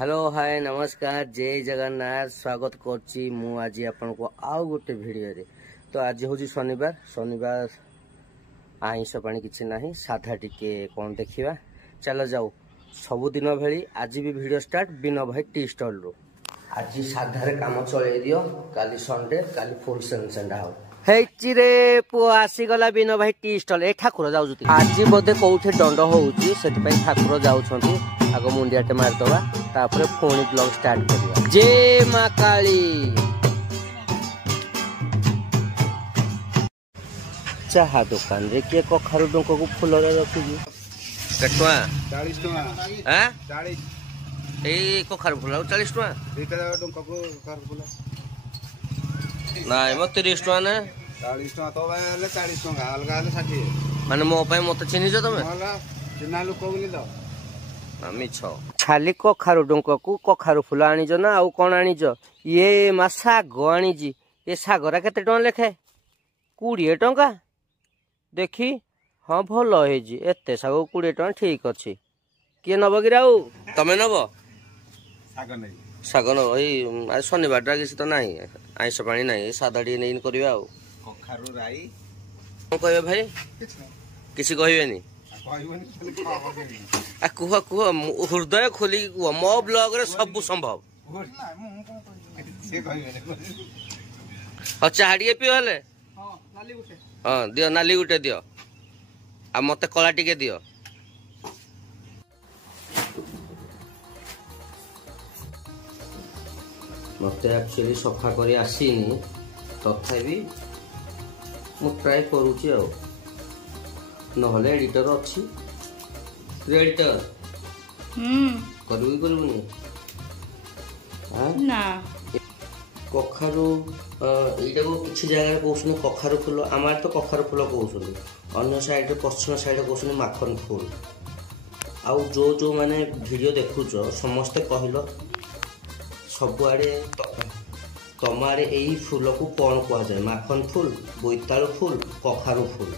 Hello hi नमस्कार जय जगन्नाथ स्वागत करची मु आज आपन को आउ गोटे वीडियो रे। तो आज हूँ शनिवार शनिवार आइंष पानी किसी ना साधा टिके कौन देखा चलो जाऊ सबुदिन भली आज भी वीडियो स्टार्ट बिनो भाई टी स्टॉल रू। आज साधारे काम चले दियो काली संडे काली फुल सेंसेंडा हो हेची रे पु आसीगला बिनो भाई टी स्टॉल ए ठाकुर जाऊ आज बोधे कौटे दंड होउची सेति ठाकुर जाउछंती आग मुंडियाटे मारदवा तापर पुणी ब्लॉग स्टार्ट करिया। जय मां काली। चाहा दुकान रे के कखारु डंक को फूल रे रखी केटवा 40 टका हैं 40 ए कखारु फूल 40 टका बेटा डंक को कखारु फूल नाइ म 30 टका ने 40 टका तो बाले 40 टका अलगा हले 60 माने मो पय मते चिनि जो तमे होला चिन्हा लोक बोली दो मिछ खाली कखारु डंक को कखारु फूल आनिज ना आउ कोन आनिज ये मासा गो आनिजी ये सागरा केते टन लेखे 20 टका देखी हाँ भल है एते साग 20 टका ठीक अच्छे किए नब कि राउ तमें नब साग नब आज शनिवार टा किसी तो ना आइंष पानी ना सादा टी नहीं करवा कहे भाई किसी कहबेनी कुह कुह हृदय खोल कुह मो ब्लॉग रे सब संभव चाह टे पियो हेले हाँ दियो नाली गुटे दियो आ मते कला टिके दियो मते एक्चुअली सफा करी आसीनी तथापि मु ट्राई करूची आ नहले एडिटर अच्छी एडिटर करबुनी ना कखारु एटा को किसी जगह कहउछन कखारु फूल आमार तो कखारु फूल कहउछन अन्य साइड पश्चिम साइड कहउछन माखन फूल आउ जो जो माने वीडियो देखुछ समस्ते कहलो सब आड़े तम आड़े एई फूल को कौन कह जाए माखन फूल बोईतालु फूल कखारु फूल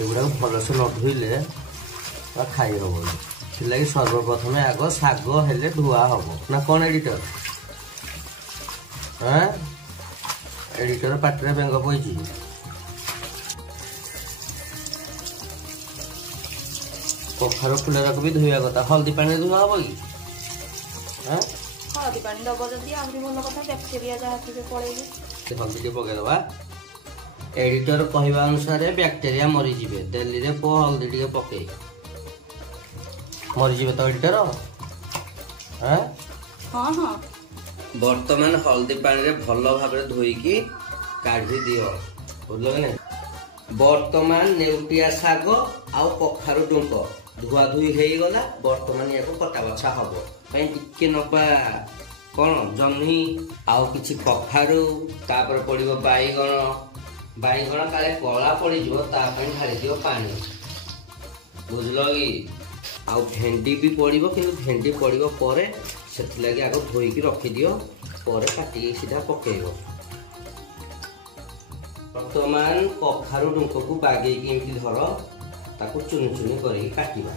एगुड़ा भलसे न धोइले खाई हम लगी सर्वप्रथम आग शाग हेले धुआ हम ना कौन एडिटर एडिटर पाटे बेंग पई कखार फूल भी धोया कथा हल्दी पानी धुआ हम कि हल्दी पानी दब जदी आहुरी मन कथा बैक्टेरिया जहा थिबे पळेबे हल्दी टे पके दबा एडिटर कहवा अनुसार बैक्टेरिया मरी जिवे दिल्ली रे पो हल्दी टे पके मरी जिवे तो एडिटर हां हां वर्तमान हल्दी पानी रे भलो भाबरे धोईकी काढी दियो बुझलो ने वर्तमान नेउटिया साग आउ कखारु डुंक धुआ धुई हेई गला वर्तमान याको कटा बछा हबो पई टिके नबा कोन जन्ही आउ किछि कखारु तापर पडिबो बाईगण काले कला पड़ी ढाली दियो पानी बुझल कि आउ भेंडी भी पड़ो कि भेंडी पड़ो पर से लगे आग धोईकी रखिदियो पर काटी सीधा पकेब वर्तमान कखारु डुंक को बागे धर ताको चुनी चुनी करके काटिबा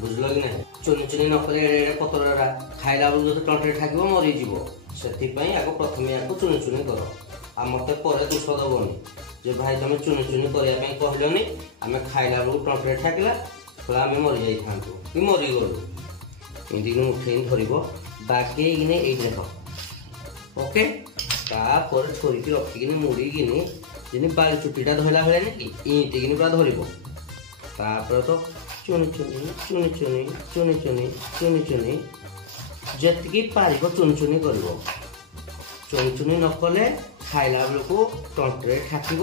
बुझल कि ना चुनी चुनी न करे एड़े एड़े पतरा खाइला बेलू जो टंटे ठाक मरीज से आग प्रथम या चुनी चुनी कर आ मत पर दोष दबनी जे भाई तुम चुनी चुनी करने कहलनि आम खाइला बेलू टंटे ठाकला तो आम मरी जा कि मरीगलु एमती उठे धर बागे ये ओके तापर छोरी रखिकी मुड़ीकी जी बाली चुटीटा धरला भाई नहीं कि इंटिकी पूरा धर तो चुनी चुनी चुनी चुनी चुनी चुनी चुनी चुनी जी पार चुनी चुनी कर चुनी चुनी न कले खाइला बेलू तंटे ठाकिब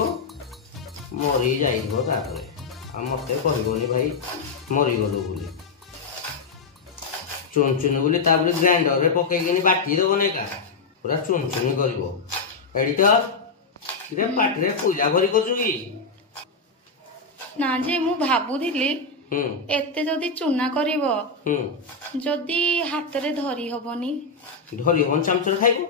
मरी जापर आ मत कहबनी भाई मरीगलु बोली चुन चुन बोली ग्राइंडर रे पकईकि बाटी देवनी का पूरा चुन चुनी कर एडिटर पाटे पूजा भरी करछु कि ना जे मु भाबुदिली एते जदी चुना करिवो जदी हाथ रे धरी हबनी चामचर खाइबो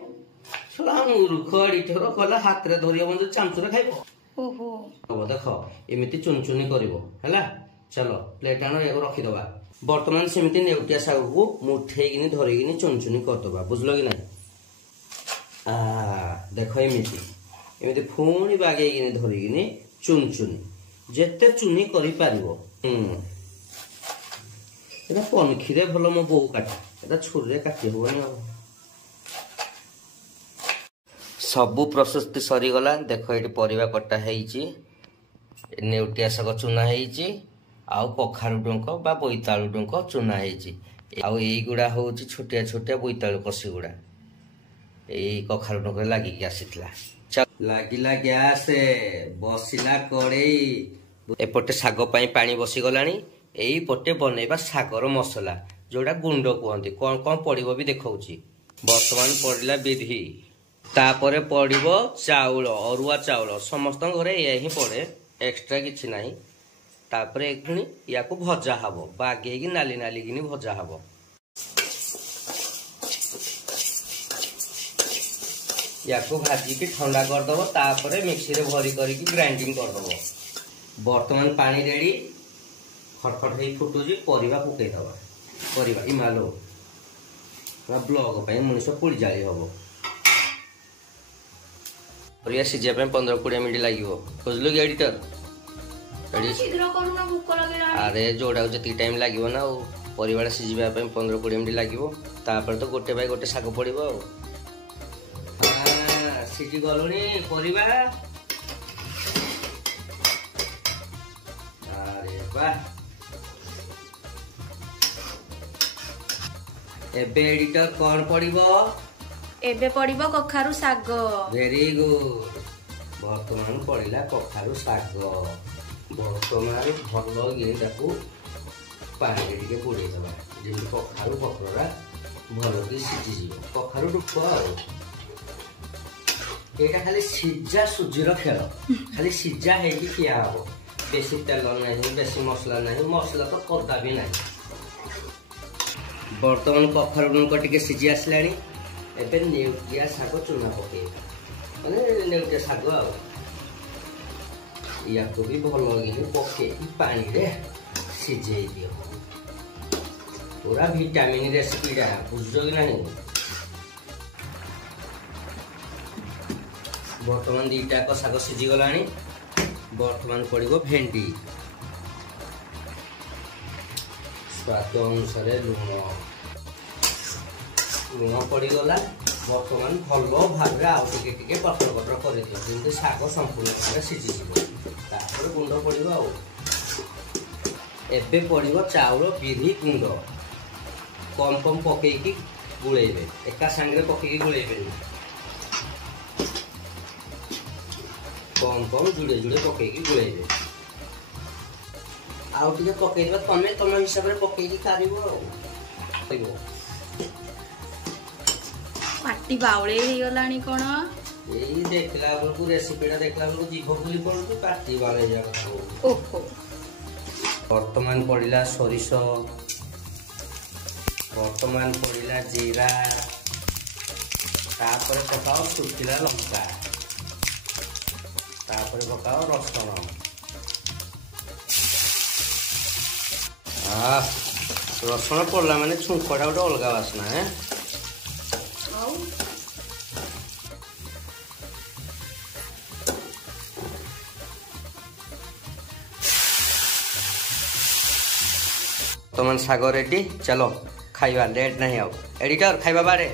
सला मूर्ख एडिटर कहला हाथ रे धरी हबन चामचर खाइबो ओहो अब देख एमती चुन चुनी करिवो हैला चलो प्लेट आनो एगो रखी दबा वर्तमान सेमिति नेउटिया साग को मुठेइकिनी धरिकिनी चुनचुनी करदबा बुझलो कि नहीं देख एमती पुणी बागेकिनी धरिकिनी चुनचुनी जेते चुनी करि पारिबो एटा पनखीरे भल मो बो काटे एटा छुरी काटी होनी सबू प्रस्तुति सरीगला देख ये परिवा कटा है नेउटिया शाग चुना है आउ कखारु डुंक बा बोईतालु डुंक चुना है हूँ छोटिया छोटिया बोईतालु कसी गुड़ा यही कखारु डुंक लगिक आसीला लगिला गैस बसिला कड़ई एपटे शाग पानी बसीगला यही पटे बनैबा शागर मसला जोड़ा गुंड कहते कौन कौन पड़ो भी देखा बर्तमान पड़ा विधि तापर पड़ो चाउल अरुआ चाउल समस्त घरे या ही पड़े एक्स्ट्रा किछि नाही तापर एक पुणी या भजा हम बागे नाली नाली कि भजा हम या भाजिकी ठंडा करदब तापर मिक्सी रे भरी करके ग्राइंडिंग करदब बर्तमान पानी रेडी खटखट हो फुटुची परिवा पकईदबा परिवा इमालो ब्लॉग मनीष पोड़ी जाली हम परिया सीझा 15-20 मिनट लगे खोजलु कि एडिटर अरे जोड़ा जी टाइम लगे ना परिवार सीझा 15-20 मिनट लगे तापर तो गोटे बाय गोटे शाग पड़ो सीझी गलुणी परिवा अरे वाह एबे एडिटर कौन पड़ो एबे पड़िबो कखारु साग वेरी गुड वर्तमान पड़िला कखारु साग वर्तमान भल गिरी पानी टिके बुड़े दबा जेमि कखारु पकड़ा भल कि सीझी कखारु डुक एटा खाली सीझा सुजीर खेल खाली सीझा है कि किया हो बेसी तेल नहीं बेसी मसला नहीं मसला तो कदा भी नहीं वर्तमान कखारु डुंक टिके सीझी आसलानी एबे नेउटिया शाग चुना पके माने नेउटिया शाग या भी भल पके पानी रे सीझे दियो पूरा विटामिन रेसिपीटा बुझो कि नहीं वर्तमान दीटा शाग सीझी गलानी वर्तमान पड़ो भेंडी स्वाद अनुसार लुण पड़गला बर्तमान भल भाव आउ टे पटर पटर कर शाग संपूर्ण भाव सीझी गुंड पड़ो एबे पड़ो चाउल बिरी गुंड कम कम पकईकी गुलेबे एका सांगे पकईकी गुलेबे कम कम जुड़े जुड़े पकईकी गुलेबे आउ टे पकईबा तमें तम हिसाब से पकईकी कारिबो पाटी बाउले गलानी कौन यही देखला बेलू रेसिपीटा देखला बेलू जीभ बुली पड़ू पाटी बाउले ओहो वर्तमान पड़ा सोरिष वर्तमान पड़ा जीरा तापर पकाओ सुखिला लंका तापर पकाओ रसुण रसुण पड़ा माने छुंकटा गोटे अलग बासना है वर्तमान शाग रेडी चलो खाइबा लेट नहीं आओ एडिटर खाइबा बारे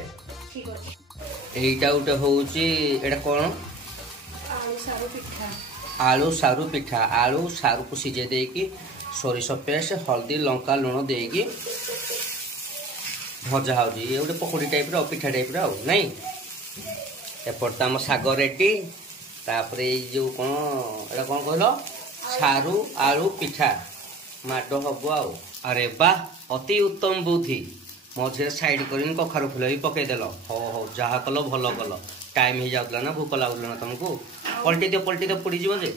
एटा गोटे होटा कौन आलू सारू पिठा आलू सारू को सीझे देकी सोरिष पेस्ट हल्दी लंका लुण देकी भजा हो गोटे पकोड़ी टाइप पिठा टाइप नहीं एपट आम शाग रेडी तापर जो कौन एटा कौन कहल सारू आलू पिठा माड हम आ अरे वाह अति उत्तम बुद्धि मझे साइड कर कखारु फुल भी पकईदेल हो जहाँ कल भल कल टाइम हो जाऊला ना भूक लगुला ना तुमको पलटि दियो पोड़ी जीव जे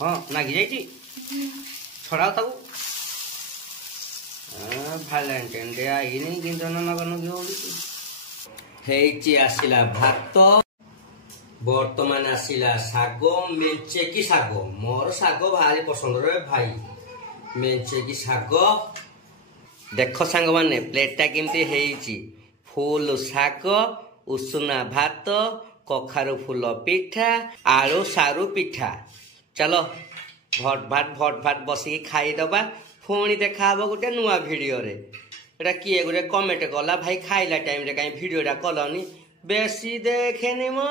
हाँ नागी जाइए छड़ा ताऊ भैलेंटाइन डे आईनी कि नगनगी आसला भात वर्तमान आसला शाग मेचे कि शाग मोर शाग भारी पसंद रे भाई मेंचे की शाग देख सांग माने प्लेटा केमती हेइची फुल शाग उसुना भात कखारु फूल पिठा आलू सारू पिठा चलो भट भाट बसिकी खाईदबा पुणी देखा गोटे नुआ भिडियो रे एटा किए गोटे कमेंट कला भाई खाइला टाइम रे कहीं भिडियोटा कलनी बेसी देखेनी मो।